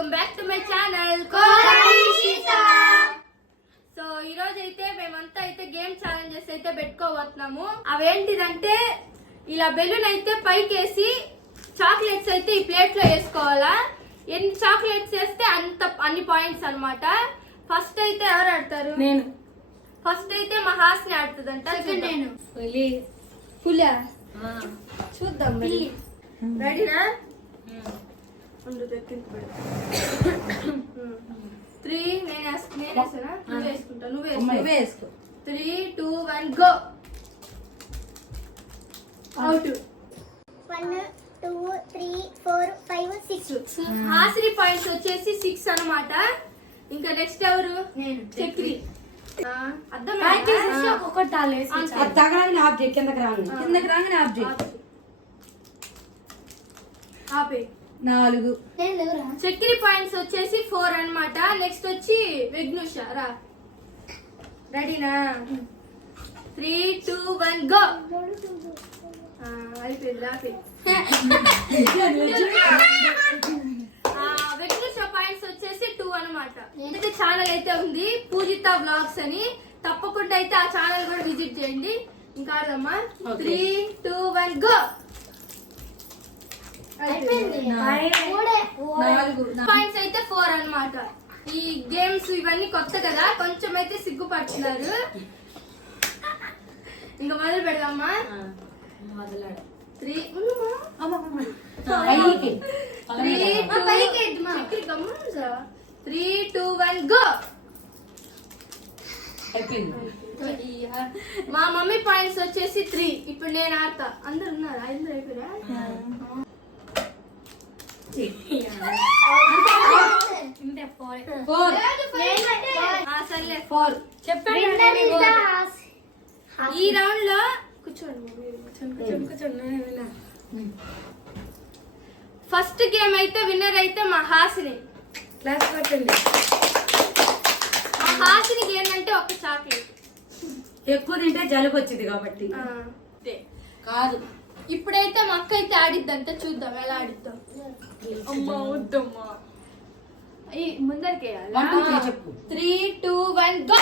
Welcome back to my channel. So ఈ రోజు అయితే మేమంతా అయితే గేమ్ ఛాలెంజెస్ అయితే పెట్టుకోబోతున్నాము. అవేంటిదంటే ఇలా బెలూన్ అయితే పైకేసి చాక్లెట్స్ అయితే ఈ ప్లేట్ లో వేసుకోవాలా. ఎన్ని చాక్లెట్స్ వేస్తే అన్ని పాయింట్స్ అన్నమాట. ఫస్ట్ అయితే ఎవరు ఆడతారు? నేను. ఫస్ట్ అయితే మా హాస్ని ఆడుతుందంట. నేను పులా చూద్దాం. రెడీనా? 3 నేనేసానా? నువ్వు వేసుకుంటా. నువ్వు వేసుకో. 3, 2, 1 గో. అవుట్. 1, 2, 3, 4, 5, 6. హాసిని పాయింట్స్ వచ్చేసి 6 అన్నమాట. ఇంకా నెక్స్ట్ ఎవరు? నేను. చక్రి. ఒక్కొక్కటి తగలని ఆఫ్ చేయి. కిందకి రాగానే ఆఫ్ చేయి. ఆపే. 4. చక్రి పాయింట్స్ వచ్చేసి 4 అన్నమాట. నెక్స్ట్ వచ్చి విఘ్నుష. రా. రెడీనా? 3, 2, 1 గో. అయిపోయింది. ఆపే. విఘ్నుష పాయింట్స్ వచ్చేసి 2 అన్నమాట. అయితే ఛానల్ అయితే ఉంది పూజిత వ్లాగ్స్ అని, తప్పకుండా అయితే ఆ ఛానల్ కూడా విజిట్ చేయండి. ఇంకా ఆడదమ్మా. 3, 2, 1 గో. పాయింట్స్ అయితే 4 అన్నమాట. ఈ గేమ్స్ ఇవన్నీ కొత్త కదా, కొంచెం అయితే సిగ్గుపడుతున్నారు. ఇంకా మొదలు పెడదామా? 3, 2, 1 గో. మా మమ్మీ పాయింట్స్ వచ్చేసి 3. ఇప్పుడు నేను ఆడతా. అందరు ఉన్నారు? అందరు అయిపోయా? సర్లే 4 చెప్పండి. ఈ రౌండ్ లో కూర్చోండి. ఫస్ట్ గేమ్ అయితే విన్నర్ అయితే మా హాసిని. క్లాస్ పెట్టండి. మా హాసినికి ఏంటంటే ఒక చాక్లెట్. ఎక్కువ తింటే జలుబు వచ్చింది కాబట్టి కాదు. ఇప్పుడైతే మా అక్క అయితే ఆడిద్దంటే చూద్దాం ఎలా ఆడిద్దాం. అమ్మా వద్దమ్మా. ముందరికి 3, 2, 1 గో.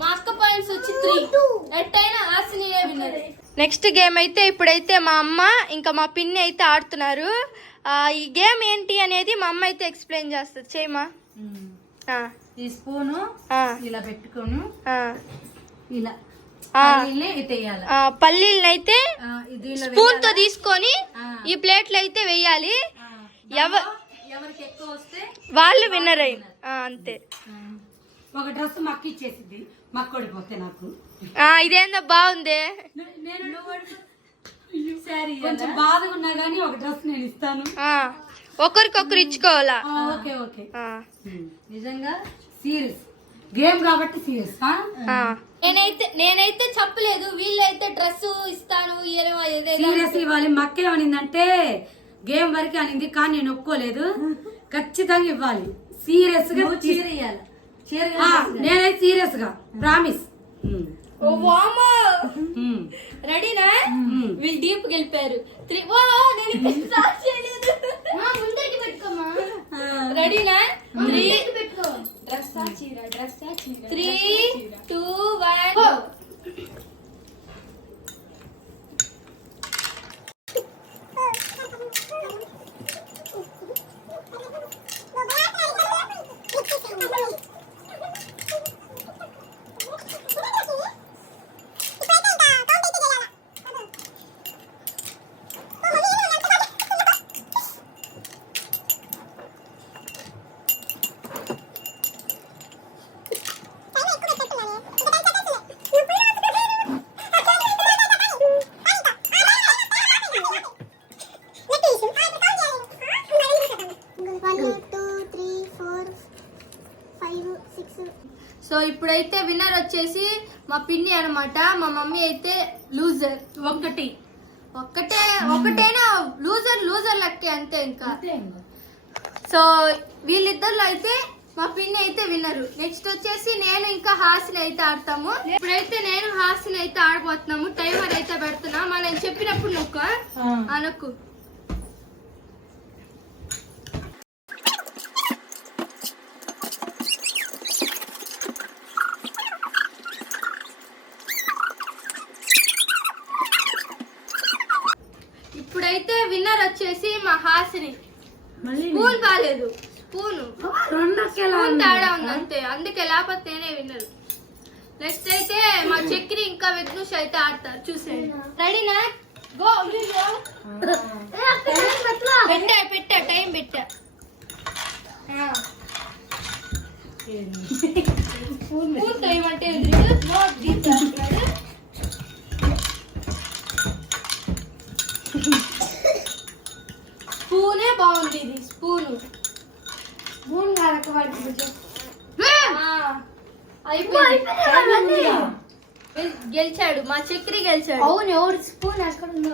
మా అక్క పాయింట్స్ వచ్చి 3. ఎట్టయినా హాసినియే విన్నర్. నెక్స్ట్ గేమ్ అయితే ఇప్పుడైతే మా అమ్మ ఇంకా మా పిన్ని అయితే ఆడుతున్నారు. ఈ గేమ్ ఏంటి అనేది మా అమ్మ అయితే ఎక్స్ప్లెయిన్ చేస్తుంది. చేయమా. ఈ స్పూను ఇలా పెట్టుకోను, ఇలా పల్లీలను అయితే స్పూన్ తో తీసుకొని ఈ ప్లేట్లు అయితే వేయాలి. ఎవరికి ఎక్కువ వస్తే వాళ్ళు విన్నర్ అయ్యి అంతే. ఒక డ్రెస్ మక్క ఇచ్చేసింది, మక్క ఓడిపోతే నాకు. ఇదేందో బాగుంది. కొంచెం బాధగా ఉన్నా గానీ ఒక డ్రెస్ నేను ఇస్తాను. ఒకరికొకరు ఇచ్చుకోవాలా. Okay okay. నిజంగా సీరియస్ గేమ్ కాబట్టి సీరియస్. నేనైతే చెప్పలేదు, వీళ్ళైతే డ్రెస్ ఇస్తాను సీరియస్ ఇవ్వాలి. మక్క ఏమనిందంటే గేమ్ వరకు అనింది, కానీ నేను ఒప్పుకోలేదు. ఖచ్చితంగా ఇవ్వాలి. సీరియస్ గా నేనైతే సీరియస్ గా ప్రామిస్. రెడీనా? వీళ్ళు డీప్ గెలిపారు. రెడీనా? 3, 2, 1 గో. సో ఇప్పుడైతే విన్నర్ వచ్చేసి మా పిన్ని అనమాట. మా మమ్మీ అయితే లూజర్. ఒకటేనా లూజర్ లెక్కే అంతే. ఇంకా సో వీళ్ళిద్దరిలో అయితే మా పిన్ని అయితే విన్నరు. నెక్స్ట్ వచ్చేసి నేను ఇంకా హాసిని అయితే ఆడతాము. ఇప్పుడైతే నేను హాసిని అయితే ఆడబోతున్నాము. టైమర్ అయితే పెడుతున్నా. మనం చెప్పినప్పుడు నొక్కు నొక్కు. ఇప్పుడైతే విన్నర్ వచ్చేసి మా హాసిని. స్పూన్ బాలేదు, స్పూన్ తేడా ఉంది అంతే, అందుకే లేకపోతే నేనే విన్నరు. నెక్స్ట్ అయితే మా చక్రి ఇంకా విఘ్నుష్ అయితే ఆడతారు. చూసేయండి. రెడీనా? గో. పెట్టా టైం పెట్టా. స్పూన్ టైం అంటే స్పూనే బాగుంది. ఇది స్పూను గెలిచాడు మా చక్రి గెలిచాడు. అవును, ఎవరు స్పూన్ ఎక్కడ ఉందో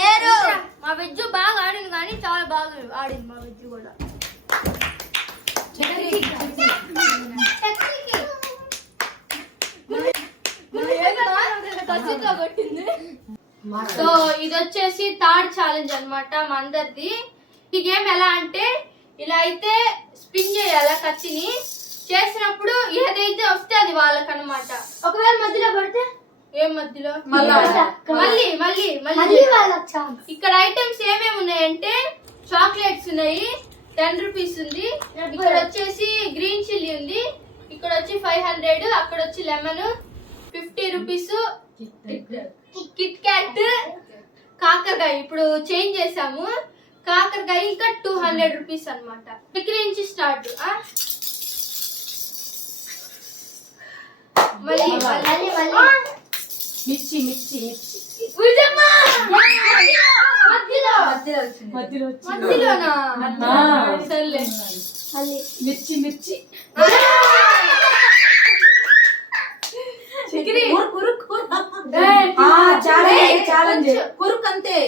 లేరు. మా వెజ్జు బాగా ఆడింది కానీ చాలా బాగా ఆడింది మా వెజ్జు కూడా. కసితో కొట్టింది. సో ఇది వచ్చేసి థర్డ్ ఛాలెంజ్ అన్నమాట మా అందరిది. ఈ గేమ్ ఎలా అంటే ఇలా అయితే స్పిన్ చేయాల కత్తిని. చేసినప్పుడు ఏదైతే వస్తే అది వాళ్ళకన్నమాట. ఒకవేళ మధ్యలో పడితే ఏం మధ్యలో మళ్ళీ ఇక్కడ ఐటమ్స్ ఏమేమి ఉన్నాయంటే చాక్లెట్స్ ఉన్నాయి, 10 రూపీస్ ఉంది, ఇక్కడ వచ్చేసి గ్రీన్ చిల్లీ ఉంది, ఇక్కడ వచ్చి 500, అక్కడ వచ్చి లెమన్ 50 రూపీస్, కిట్ క్యాట్, కాకరకాయ ఇప్పుడు చేంజ్ చేసాము. కాకరకాయ ఇంకా 200 రూపీస్ అనమాట. ఇక్కడ నుంచి స్టార్ట్. మిర్చి కురుకంతే.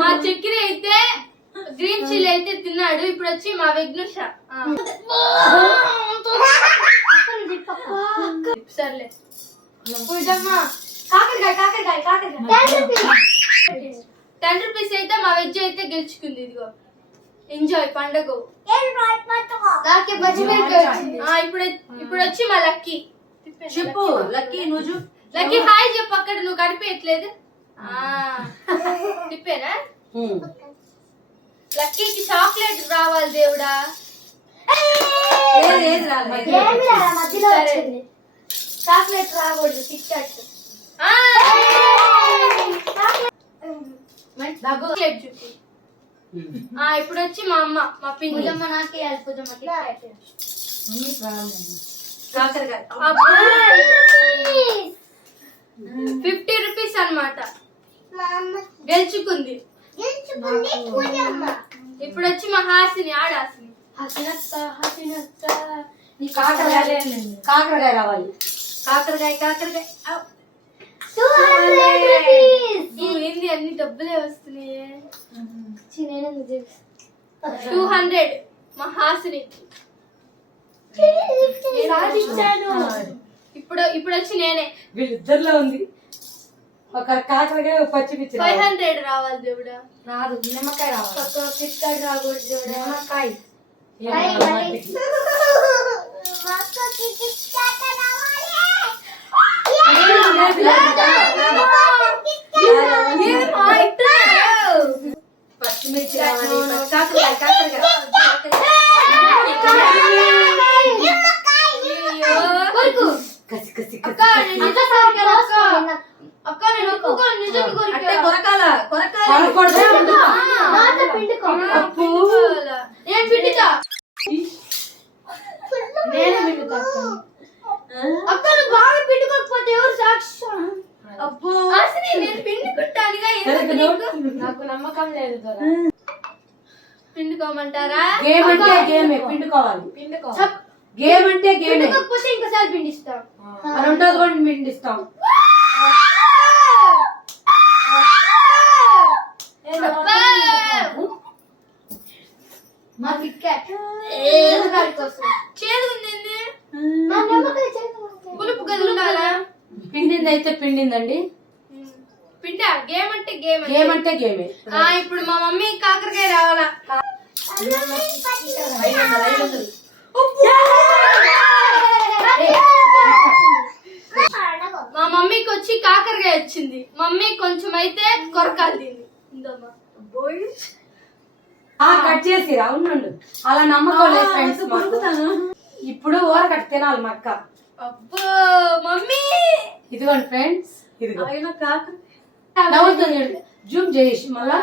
మా చక్కెర అయితే గ్రీన్ చిల్లీ అయితే తిన్నాడు. ఇప్పుడు వచ్చి మా విఘ్నుష. సర్లే. కాకరకాయ 10 రూపీస్ అయితే మా వెజ్ అయితే గెలుచుకుంది. ఇదిగో ఎంజాయ్ పండుగ. ఇప్పుడు వచ్చి మా లక్కీ. చెప్పు లక్కీ. నువ్వు లక్కీ హాయ్ చెప్పు. అక్కడ నువ్వు కనిపించట్లేదు. తిప్పేనా? లక్కీకి చాక్లెట్ రావాలి దేవుడా. చాక్లెట్ రాకూడదు. కిట్ క్యాట్ చూపి. ఇప్పుడు వచ్చి మా అమ్మ మా పిల్లమ్మ నాకే 50 రూపీస్ అన్నమాట. గెలుచుకుంది. ఇప్పుడు వచ్చి మా హాసిని ఆడాసిని. కాకరకాయ రావాలి. కాకరకాయ ఏంది అన్ని డబ్బులే వస్తున్నాయి. 200 మా హాసిని. ఇప్పుడు వచ్చి నేనే. వీళ్ళిద్దరిలో ఉంది. ఒక కాకరకాయ పచ్చిమిర్చి 500 రావాలి దేవుడా. రాదు. నిమ్మకాయ రావాలి. కిట్ క్యాట్ రాకూడదు దేవుడా. నిమ్మకాయ పచ్చిమిర్చి బాగా పిండుకోకపోతే ఎవరు సాక్ష్యం? అబ్బో నేను పిండుకుంటానుగా. నాకు నమ్మకం లేదు. పిండుకోమంటారా? గేమ్ అంటే గేమే. పిండుకోవాలి. గేమ్ అంటే గేమ్. పిండుకోకపోతే ఇంకోసారి పిండిస్తాం. రెండోది కూడా పిండిస్తాం. మా కిట్కాట్ చేదుంది మా నమ్మకాయ చేద్దాం పులుపు కదులుగాలా పిండింది అయితే పిండిందండి. పిండా గేమ్ అంటే గేమ్ గేమ్ అంటే గేమే. ఇప్పుడు మా మమ్మీ కాకరకాయ రావాలా. మా మమ్మీకి వచ్చి కాకరకాయ వచ్చింది. మమ్మీ కొంచెం అయితే కొరకాలి దీన్ని. ఇందమ్మా కట్ చేసి ఉండు. అలా నమ్మకం లేదు ఫ్రెండ్స్ మాకు. ఇప్పుడు ఊరకట్ట తినాలి మా అక్క. అబ్బో మమ్మీ ఇదిగోండి ఫ్రెండ్స్, ఇదిగో నవ్వుతుంది. జూమ్ చేసి మళ్ళా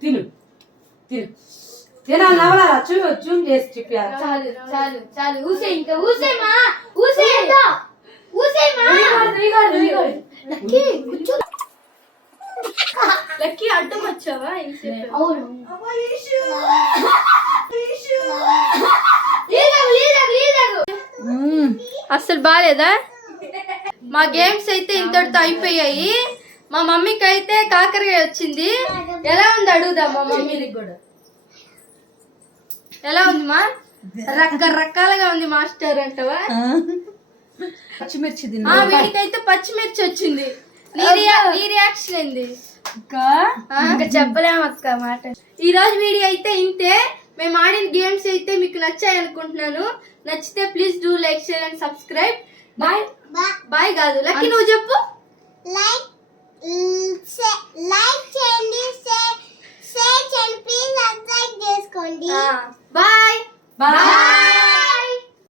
తిను తిను తినాలి. నవ్వాలా జూమ్ చేసి చెప్పారు. చాలు చాలు చాలు ఊసే ఇంకా ఊసేమా ఊసే ఊసేమా లక్కీ అడ్డం వచ్చావా అవును అసలు బాలేదా? మా గేమ్స్ అయితే ఇంతటితో అయిపోయాయి. మా మమ్మీకి అయితే కాకరకాయ వచ్చింది. ఎలా ఉంది అడుగుదా మా మమ్మీకి కూడా. ఎలా ఉంది మా? రకరకాలుగా ఉంది మాస్టర్ అంటవా? పచ్చిమిర్చి వీడికైతే పచ్చిమిర్చి వచ్చింది. నీ రియాక్షన్ ఏంది? చెప్పలేము అక్క మాట. ఈ రోజు వీడియో అయితే ఇంతే. మేము ఆడిన గేమ్స్ అయితే మీకు నచ్చాయి అనుకుంటున్నాను. నచ్చితే please do like share and subscribe. Bye bye కాదు లక్కీ నువ్వు చెప్పు. లైక్ చేయండి, షేర్ చేయండి, ప్లీజ్ సబ్స్క్రైబ్ చేసుకోండి. Bye bye.